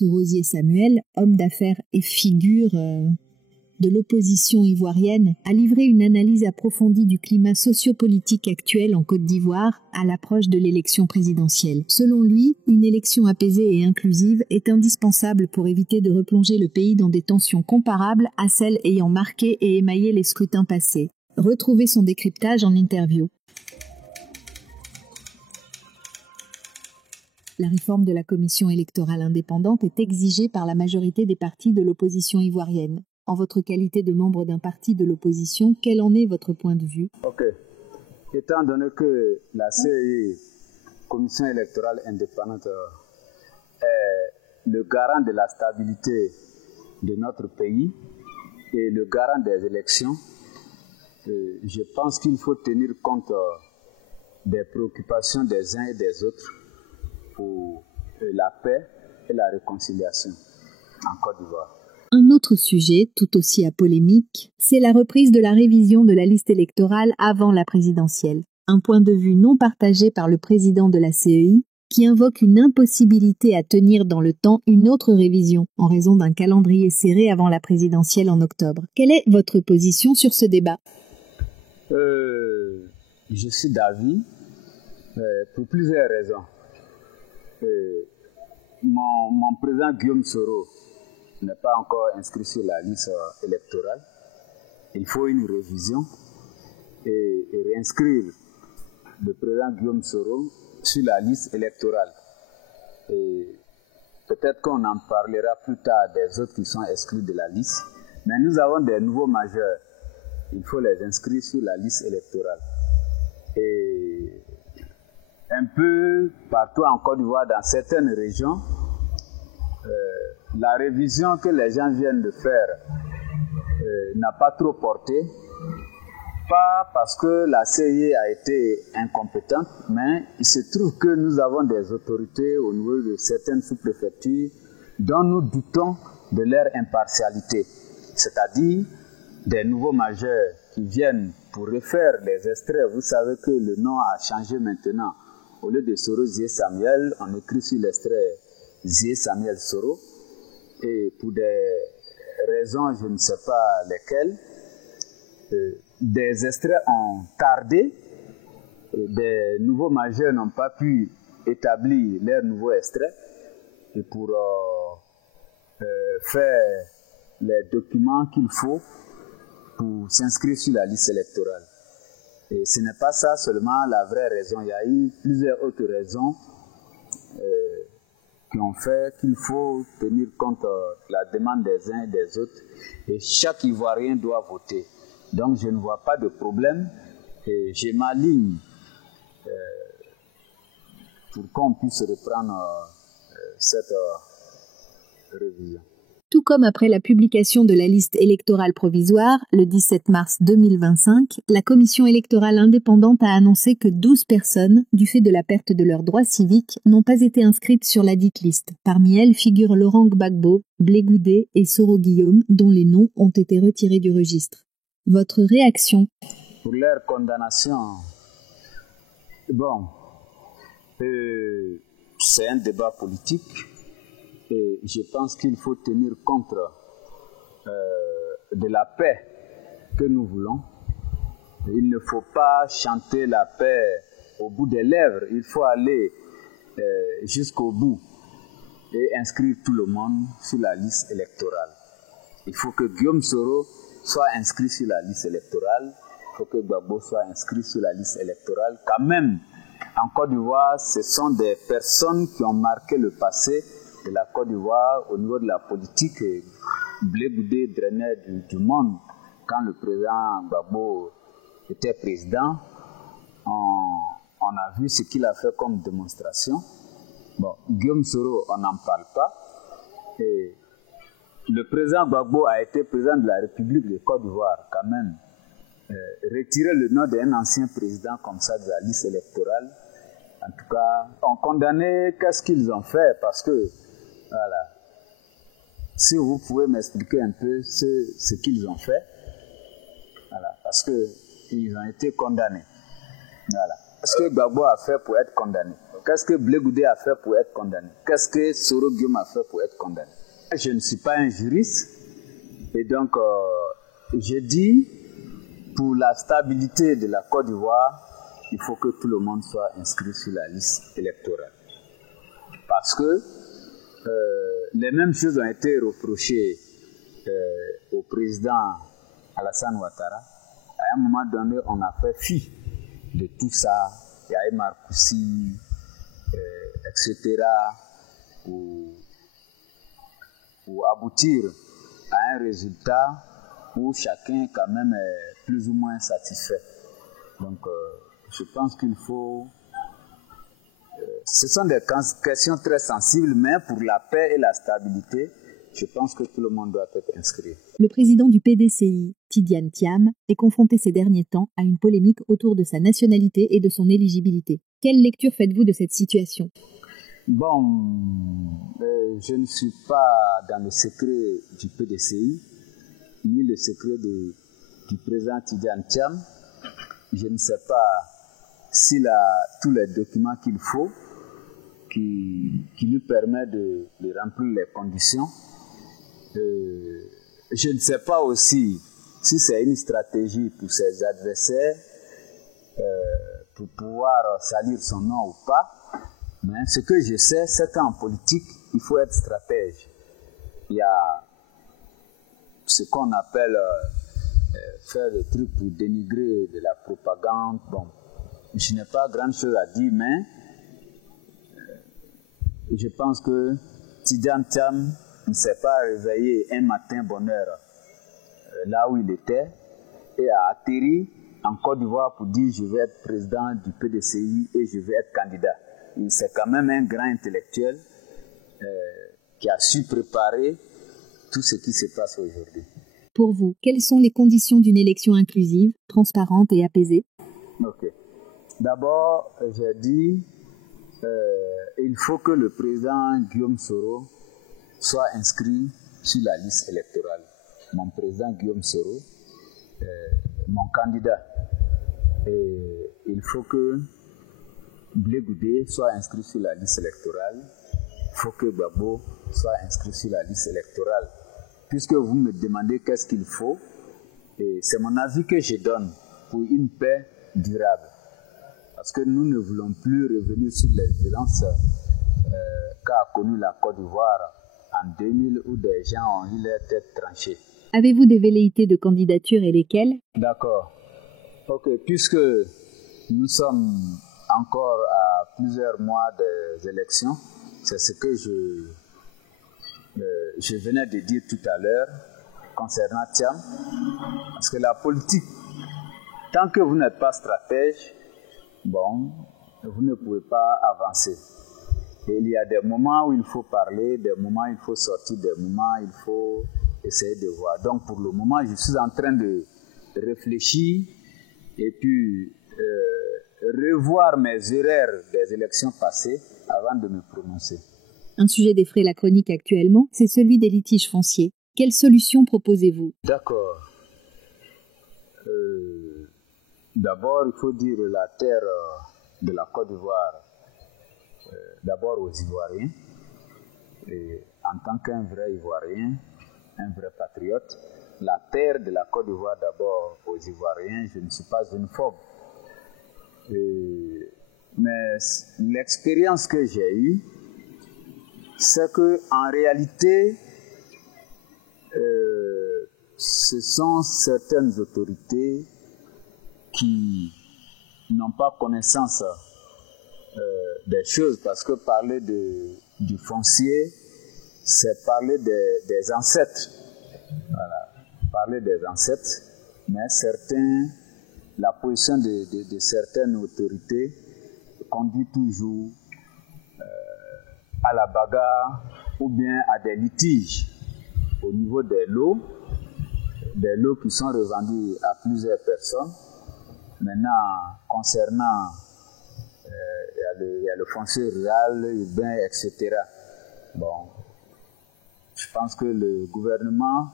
Sorosier Samuel, homme d'affaires et figure de l'opposition ivoirienne, a livré une analyse approfondie du climat sociopolitique actuel en Côte d'Ivoire à l'approche de l'élection présidentielle. Selon lui, une élection apaisée et inclusive est indispensable pour éviter de replonger le pays dans des tensions comparables à celles ayant marqué et émaillé les scrutins passés. Retrouvez son décryptage en interview. La réforme de la commission électorale indépendante est exigée par la majorité des partis de l'opposition ivoirienne. En votre qualité de membre d'un parti de l'opposition, quel en est votre point de vue? Ok. Étant donné que la CEI, Commission électorale indépendante, est le garant de la stabilité de notre pays et le garant des élections, je pense qu'il faut tenir compte des préoccupations des uns et des autres pour la paix et la réconciliation en Côte d'Ivoire. Un autre sujet, tout aussi à polémique, c'est la reprise de la révision de la liste électorale avant la présidentielle. Un point de vue non partagé par le président de la CEI, qui invoque une impossibilité à tenir dans le temps une autre révision, en raison d'un calendrier serré avant la présidentielle en octobre. Quelle est votre position sur ce débat? Je suis d'avis, pour plusieurs raisons. Mon président Guillaume Soro n'est pas encore inscrit sur la liste électorale. Il faut une révision et réinscrire le président Guillaume Soro sur la liste électorale. Et peut-être qu'on en parlera plus tard des autres qui sont exclus de la liste. Mais nous avons des nouveaux majeurs. Il faut les inscrire sur la liste électorale. Et un peu partout en Côte d'Ivoire, dans certaines régions, la révision que les gens viennent de faire n'a pas trop porté, pas parce que la CEI a été incompétente, mais il se trouve que nous avons des autorités au niveau de certaines sous-préfectures dont nous doutons de leur impartialité, c'est-à-dire des nouveaux majeurs qui viennent pour refaire les extraits. Vous savez que le nom a changé maintenant. Au lieu de Sorosier Samuel, on écrit sur l'extrait Zier Samuel Soro. Et pour des raisons, je ne sais pas lesquelles, des extraits ont tardé, des nouveaux majeurs n'ont pas pu établir leurs nouveaux extraits, et pour faire les documents qu'il faut pour s'inscrire sur la liste électorale. Et ce n'est pas ça seulement la vraie raison, il y a eu plusieurs autres raisons qui ont fait qu'il faut tenir compte de la demande des uns et des autres. Et chaque Ivoirien doit voter. Donc je ne vois pas de problème. Et je m'aligne pour qu'on puisse reprendre cette révision. Tout comme après la publication de la liste électorale provisoire, le 17 mars 2025, la commission électorale indépendante a annoncé que 12 personnes, du fait de la perte de leurs droits civiques, n'ont pas été inscrites sur la dite liste. Parmi elles figurent Laurent Gbagbo, Blé Goudé et Soro Guillaume, dont les noms ont été retirés du registre. Votre réaction? Pour leur condamnation, bon, c'est un débat politique. Et je pense qu'il faut tenir compte de la paix que nous voulons. Il ne faut pas chanter la paix au bout des lèvres. Il faut aller jusqu'au bout et inscrire tout le monde sur la liste électorale. Il faut que Guillaume Soro soit inscrit sur la liste électorale. Il faut que Gbagbo soit inscrit sur la liste électorale. Quand même, en Côte d'Ivoire, ce sont des personnes qui ont marqué le passé de la Côte d'Ivoire au niveau de la politique. Blé Goudé drainait du monde. Quand le président Gbagbo était président, on a vu ce qu'il a fait comme démonstration. Bon, Guillaume Soro, on n'en parle pas. Et le président Gbagbo a été président de la République de Côte d'Ivoire, quand même. Retirer le nom d'un ancien président comme ça de la liste électorale, en tout cas, on condamnait qu'est-ce qu'ils ont fait, parce que voilà. Si vous pouvez m'expliquer un peu ce qu'ils ont fait, voilà, parce qu'ils ont été condamnés. Voilà. Qu'est-ce que Gbagbo a fait pour être condamné? Qu'est-ce que Blé Goudé a fait pour être condamné? Qu'est-ce que Soro Guillaume a fait pour être condamné? condamné. Je ne suis pas un juriste et donc je dis pour la stabilité de la Côte d'Ivoire, il faut que tout le monde soit inscrit sur la liste électorale. Parce que les mêmes choses ont été reprochées au président Alassane Ouattara. À un moment donné, on a fait fi de tout ça. Il y a eu Marcoussi, etc. Pour aboutir à un résultat où chacun quand même est plus ou moins satisfait. Donc, je pense qu'il faut... ce sont des questions très sensibles, mais pour la paix et la stabilité, je pense que tout le monde doit être inscrit. Le président du PDCI, Tidiane Thiam, est confronté ces derniers temps à une polémique autour de sa nationalité et de son éligibilité. Quelle lecture faites-vous de cette situation ? Bon, je ne suis pas dans le secret du PDCI, ni le secret du président Tidiane Thiam. Je ne sais pas s'il a tous les documents qu'il faut, qui lui permettent de remplir les conditions. Je ne sais pas aussi si c'est une stratégie pour ses adversaires pour pouvoir salir son nom ou pas. Mais ce que je sais, c'est qu'en politique, il faut être stratège. Il y a ce qu'on appelle faire des trucs pour dénigrer de la propagande. Bon, je n'ai pas grand chose à dire, mais je pense que Tidiane Thiam ne s'est pas réveillé un matin bonheur là où il était et a atterri en Côte d'Ivoire pour dire je vais être président du PDCI et je vais être candidat. C'est quand même un grand intellectuel qui a su préparer tout ce qui se passe aujourd'hui. Pour vous, quelles sont les conditions d'une élection inclusive, transparente et apaisée ? Ok. D'abord, j'ai dit il faut que le président Guillaume Soro soit inscrit sur la liste électorale. Mon président Guillaume Soro, mon candidat. Et il faut que Blé Goudé soit inscrit sur la liste électorale. Il faut que Babo soit inscrit sur la liste électorale. Puisque vous me demandez qu'est-ce qu'il faut, et c'est mon avis que je donne pour une paix durable. Parce que nous ne voulons plus revenir sur les violences qu'a connu la Côte d'Ivoire en 2000 où des gens ont eu leur tête tranchée. Avez-vous des velléités de candidature et lesquelles ? D'accord. Ok, puisque nous sommes encore à plusieurs mois des élections, c'est ce que je venais de dire tout à l'heure concernant Thiam. Parce que la politique, tant que vous n'êtes pas stratège, bon, vous ne pouvez pas avancer. Et il y a des moments où il faut parler, des moments où il faut sortir, des moments où il faut essayer de voir. Donc pour le moment, je suis en train de réfléchir et puis revoir mes erreurs des élections passées avant de me prononcer. Un sujet d'effraie la chronique actuellement, c'est celui des litiges fonciers. Quelle solution proposez-vous ? D'accord. D'abord, il faut dire la terre de la Côte d'Ivoire, d'abord aux Ivoiriens. Et en tant qu'un vrai Ivoirien, un vrai patriote, la terre de la Côte d'Ivoire d'abord aux Ivoiriens, je ne suis pas une phobe. Mais l'expérience que j'ai eue, c'est qu'en réalité, ce sont certaines autorités qui n'ont pas connaissance des choses, parce que parler du foncier, c'est parler des ancêtres. Voilà, parler des ancêtres, mais la position de certaines autorités conduit toujours à la bagarre ou bien à des litiges au niveau des lots qui sont revendus à plusieurs personnes. Maintenant, concernant il y a le foncier rural, urbain, etc. Bon, je pense que le gouvernement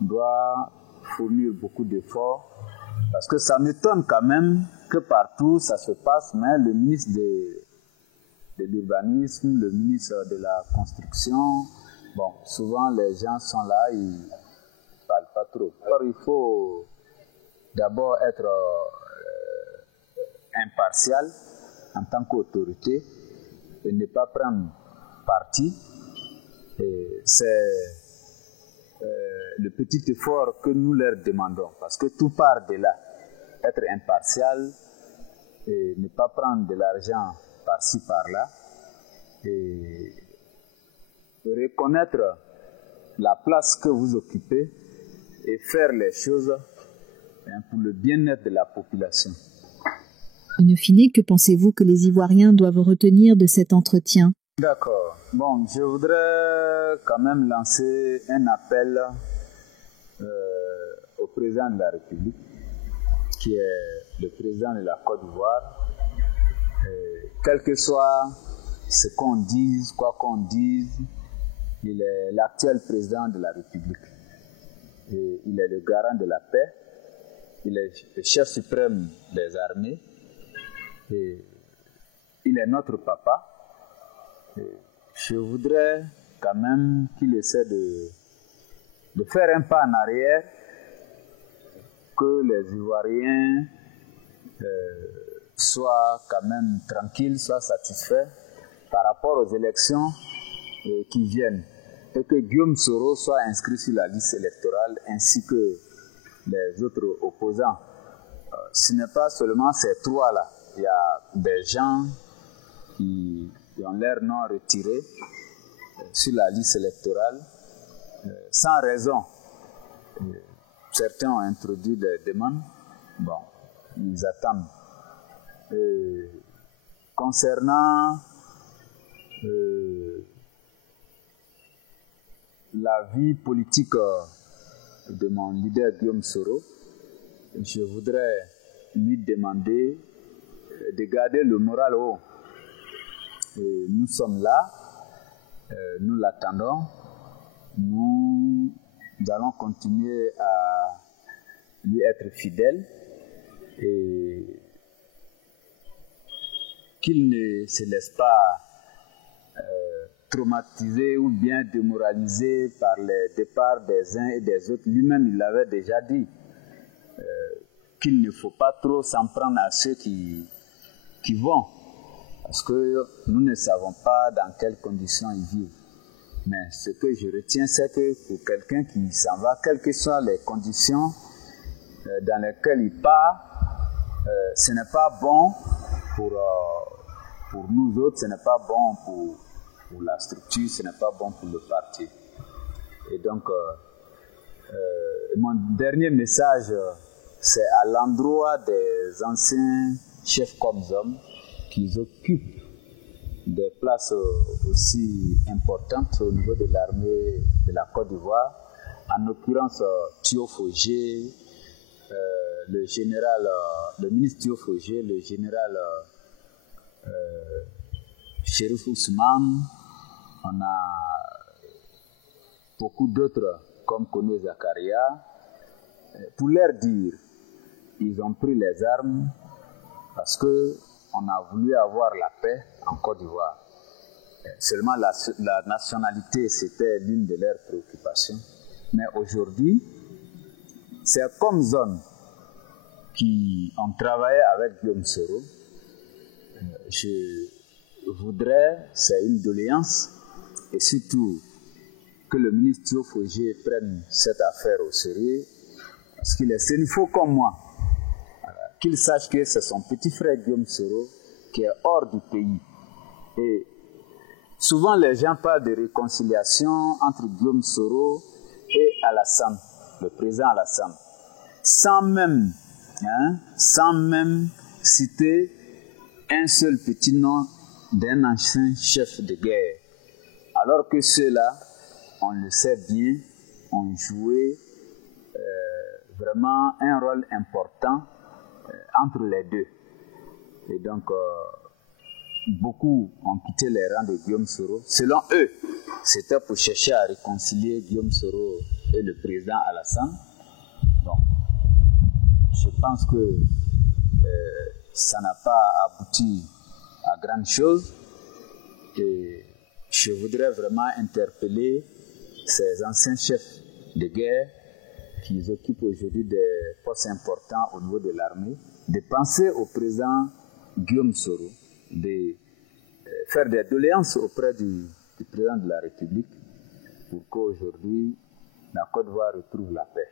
doit fournir beaucoup d'efforts, parce que ça m'étonne quand même que partout ça se passe, mais le ministre de l'urbanisme, le ministre de la construction, Bon, souvent les gens sont là, ils ne parlent pas trop. Alors il faut d'abord être impartial en tant qu'autorité et ne pas prendre parti. Et c'est le petit effort que nous leur demandons, parce que tout part de là. Être impartial et ne pas prendre de l'argent par-ci, par-là, et reconnaître la place que vous occupez et faire les choses pour le bien-être de la population. In fine, que pensez-vous que les Ivoiriens doivent retenir de cet entretien? D'accord. Bon, je voudrais quand même lancer un appel au président de la République, qui est le président de la Côte d'Ivoire. Quel que soit ce qu'on dise, quoi qu'on dise, il est l'actuel président de la République. Et il est le garant de la paix. Il est le chef suprême des armées. Et il est notre papa. Et je voudrais quand même qu'il essaie de faire un pas en arrière, que les Ivoiriens soient quand même tranquilles, soient satisfaits par rapport aux élections qui viennent, et que Guillaume Soro soit inscrit sur la liste électorale ainsi que les autres opposants. Ce n'est pas seulement ces trois-là. Il y a des gens qui ont leur nom retiré sur la liste électorale sans raison. Certains ont introduit des demandes. Bon, ils attendent. Concernant la vie politique de mon leader Guillaume Soro, je voudrais lui demander de garder le moral haut. Nous sommes là, nous l'attendons, nous allons continuer à lui être fidèles et qu'il ne se laisse pas traumatiser ou bien démoraliser par les départs des uns et des autres. Lui-même, il l'avait déjà dit, qu'il ne faut pas trop s'en prendre à ceux qui vont, parce que nous ne savons pas dans quelles conditions ils vivent. Mais ce que je retiens, c'est que pour quelqu'un qui s'en va, quelles que soient les conditions dans lesquelles il part, ce n'est pas bon pour nous autres, ce n'est pas bon pour la structure, ce n'est pas bon pour le parti. Et donc, mon dernier message, c'est à l'endroit des anciens chefs comme hommes qui occupent des places aussi importantes au niveau de l'armée de la Côte d'Ivoire, en l'occurrence Thio Fogé, le ministre Thio Fogé, le général Chérif Ousmane, on a beaucoup d'autres comme Koné Zakaria, pour leur dire, ils ont pris les armes parce qu'on a voulu avoir la paix en Côte d'Ivoire. Seulement la nationalité, c'était l'une de leurs préoccupations. Mais aujourd'hui, c'est comme zone qui ont travaillé avec Guillaume Soro. Je voudrais, c'est une doléance, et surtout que le ministre Thio Fogé prenne cette affaire au sérieux, parce qu'il est sénifaux comme moi, qu'il sache que c'est son petit frère Guillaume Soro qui est hors du pays. Et souvent les gens parlent de réconciliation entre Guillaume Soro et Alassane, le président Alassane, sans même citer un seul petit nom d'un ancien chef de guerre. Alors que ceux-là, on le sait bien, ont joué vraiment un rôle important entre les deux. Et donc, beaucoup ont quitté les rangs de Guillaume Soro. Selon eux, c'était pour chercher à réconcilier Guillaume Soro et le président Alassane. Donc, je pense que ça n'a pas abouti à grande chose. Et je voudrais vraiment interpeller ces anciens chefs de guerre qui occupent aujourd'hui des postes importants au niveau de l'armée, de penser au président Guillaume Soro, de faire des doléances auprès du président de la République pour qu'aujourd'hui la Côte d'Ivoire retrouve la paix.